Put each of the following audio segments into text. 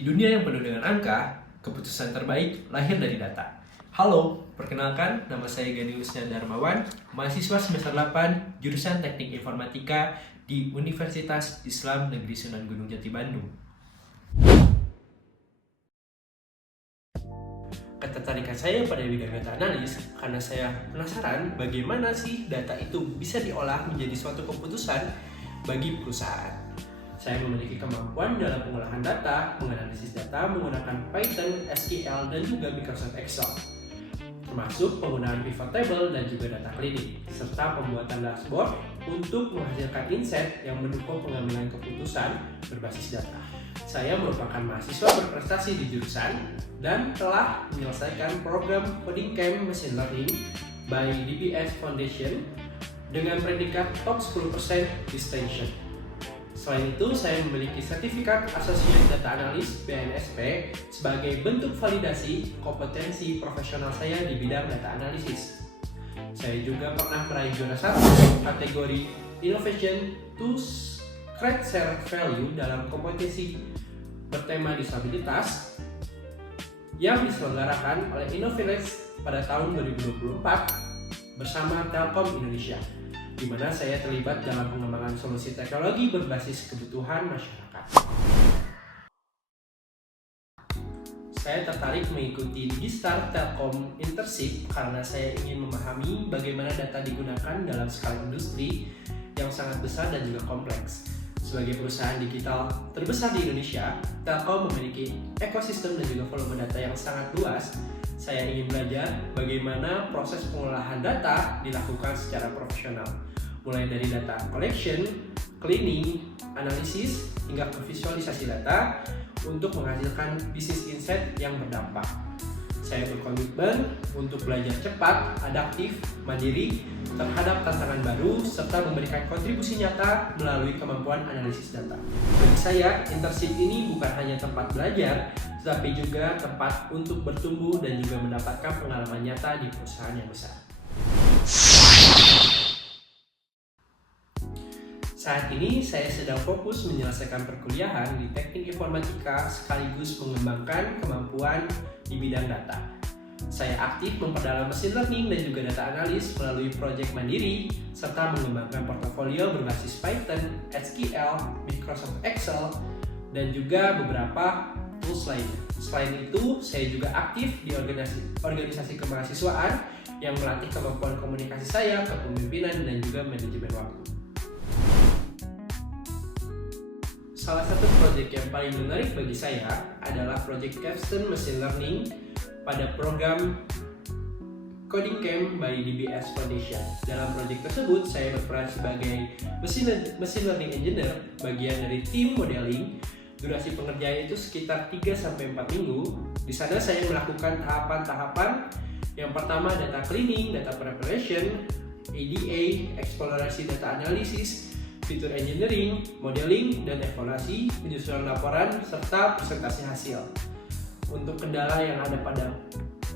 Di dunia yang penuh dengan angka, keputusan terbaik lahir dari data. Halo, perkenalkan nama saya Ganiusnya Darmawan, mahasiswa semester 8, jurusan Teknik Informatika di Universitas Islam Negeri Sunan Gunung Jati Bandung. Ketertarikan saya pada bidang data analis karena saya penasaran bagaimana sih data itu bisa diolah menjadi suatu keputusan bagi perusahaan. Saya memiliki kemampuan dalam pengolahan data, menganalisis data menggunakan Python, SQL, dan juga Microsoft Excel, termasuk penggunaan pivot table dan juga data cleaning, serta pembuatan dashboard untuk menghasilkan insight yang mendukung pengambilan keputusan berbasis data. Saya merupakan mahasiswa berprestasi di jurusan dan telah menyelesaikan program Coding Camp Machine Learning by DBS Foundation dengan predikat top 10% distinction. Selain itu, saya memiliki sertifikat Associate Data Analyst BNSP sebagai bentuk validasi kompetensi profesional saya di bidang data analisis. Saya juga pernah meraih juara 1 kategori Innovation to Create Shared Value dalam kompetisi bertema disabilitas yang diselenggarakan oleh Innovillage pada tahun 2024 bersama Telkom Indonesia, di mana saya terlibat dalam pengembangan solusi teknologi berbasis kebutuhan masyarakat. Saya tertarik mengikuti Digistar Telkom Internship karena saya ingin memahami bagaimana data digunakan dalam skala industri yang sangat besar dan juga kompleks. Sebagai perusahaan digital terbesar di Indonesia, Telkom memiliki ekosistem dan juga volume data yang sangat luas. Saya ingin belajar bagaimana proses pengolahan data dilakukan secara profesional, mulai dari data collection, cleaning, analisis, hingga ke visualisasi data untuk menghasilkan business insight yang berdampak. Saya berkomitmen untuk belajar cepat, adaptif, mandiri terhadap tantangan baru, serta memberikan kontribusi nyata melalui kemampuan analisis data. Bagi saya, internship ini bukan hanya tempat belajar, tetapi juga tempat untuk bertumbuh dan juga mendapatkan pengalaman nyata di perusahaan yang besar. Saat ini saya sedang fokus menyelesaikan perkuliahan di Teknik Informatika sekaligus mengembangkan kemampuan di bidang data. Saya aktif memperdalam machine learning dan juga data analis melalui proyek mandiri serta mengembangkan portofolio berbasis Python, SQL, Microsoft Excel, dan juga beberapa tools lainnya. Selain itu, saya juga aktif di organisasi kemahasiswaan yang melatih kemampuan komunikasi saya, kepemimpinan, dan juga manajemen waktu. Salah satu proyek yang paling menarik bagi saya adalah proyek Capstone Machine Learning pada program Coding Camp by DBS Foundation. Dalam proyek tersebut, saya berperan sebagai Machine Learning Engineer, bagian dari tim modeling. Durasi pengerjaan itu sekitar 3-4 minggu. Di sana saya melakukan tahapan-tahapan. Yang pertama, data cleaning, data preparation, ADA, eksplorasi data analisis, fitur engineering, modeling, dan evaluasi, penyusunan laporan, serta presentasi hasil. Untuk kendala yang ada pada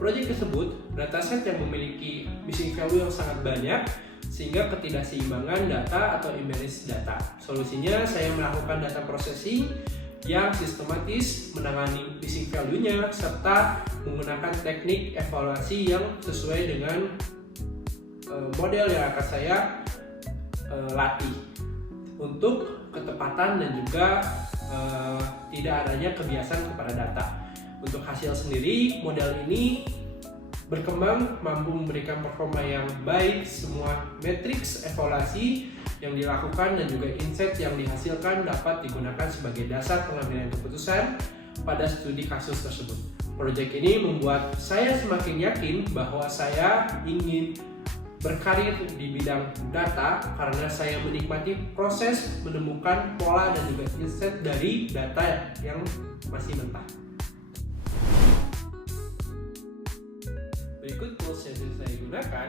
proyek tersebut, dataset yang memiliki missing value yang sangat banyak, sehingga ketidakseimbangan data atau imbalance data. Solusinya, saya melakukan data processing yang sistematis, menangani missing value-nya, serta menggunakan teknik evaluasi yang sesuai dengan model yang akan saya latih untuk ketepatan dan juga tidak adanya kebiasaan kepada data. Untuk hasil sendiri, model ini berkembang mampu memberikan performa yang baik. Semua matriks evaluasi yang dilakukan dan juga insight yang dihasilkan dapat digunakan sebagai dasar pengambilan keputusan pada studi kasus tersebut. Proyek ini membuat saya semakin yakin bahwa saya ingin berkarir di bidang data karena saya menikmati proses menemukan pola dan juga insight dari data yang masih mentah. Berikut tools yang saya gunakan,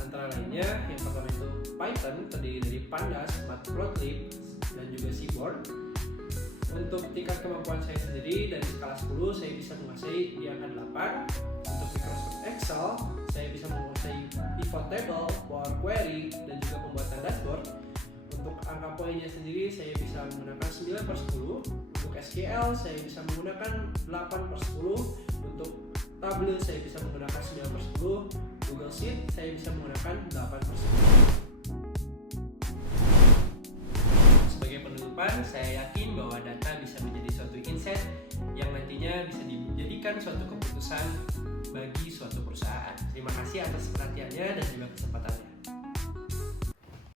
antara lainnya yang pertama itu Python, terdiri dari Pandas, Matplotlib, dan juga Seaborn. Untuk tingkat kemampuan saya sendiri dari skala 10 saya bisa menguasai di angka 8. Untuk Microsoft Excel saya bisa menguasai pivot table, Power Query, dan juga pembuatan dashboard. Untuk angka poin PowerPoint-nya sendiri saya bisa menggunakan 9/10. Untuk SQL saya bisa menggunakan 8/10. Untuk Tableau saya bisa menggunakan 9/10. Google Sheet saya bisa menggunakan 8/10. Sebagai penutupan, saya yakin bahwa data bisa menjadi suatu insight yang nantinya bisa dijadikan suatu keputusan bagi suatu perusahaan. Terima kasih atas perhatiannya dan juga kesempatannya.